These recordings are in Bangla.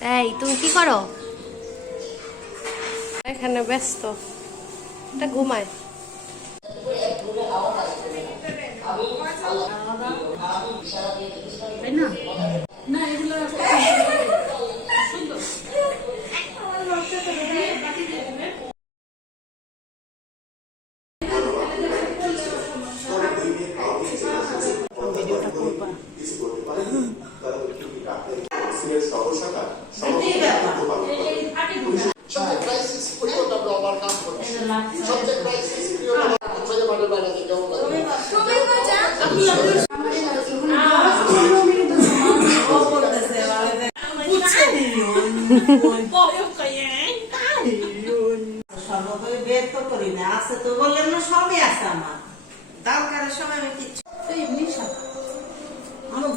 এই তুমি কি করো? এখানে ব্যস্ত। এটা ঘুমায়। তাই না? সবই আছে আমার দরকারের সময় আমি কিচ্ছু তো এমনি সাদা আরও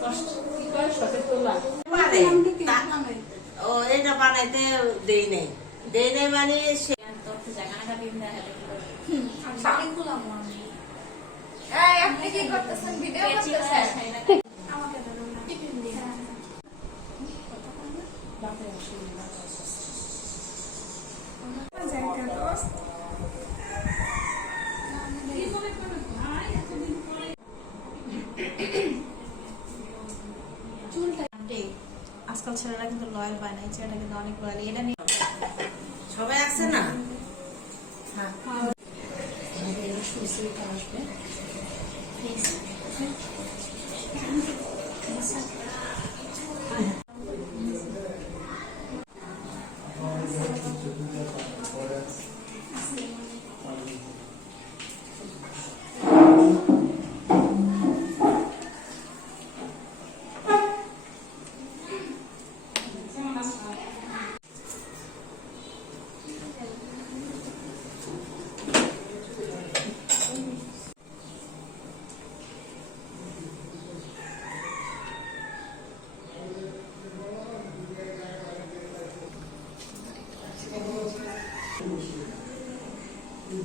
কষ্ট কি করে শখের তোলা নাই মানে সে এই আপনি কি করতেছেন? ভিডিও করতেছেন? আজকাল ছেলেরা কিন্তু লয়াল পায় না এই ছেলেটা কিন্তু অনেক লয়াল এটা নিয়ে সবাই আছে না?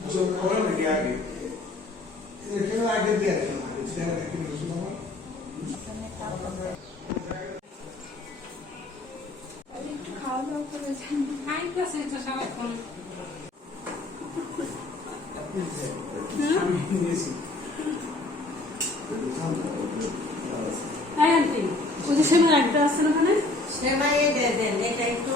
Sono problemi che anche che non ha che dire, si deve che non sono fine ক্লাসে তো সারাক্ষণ হ্যাঁ আন্টি ওই যে সেমাই একটা আছে না ওখানে সেমাই দেন এটা একটু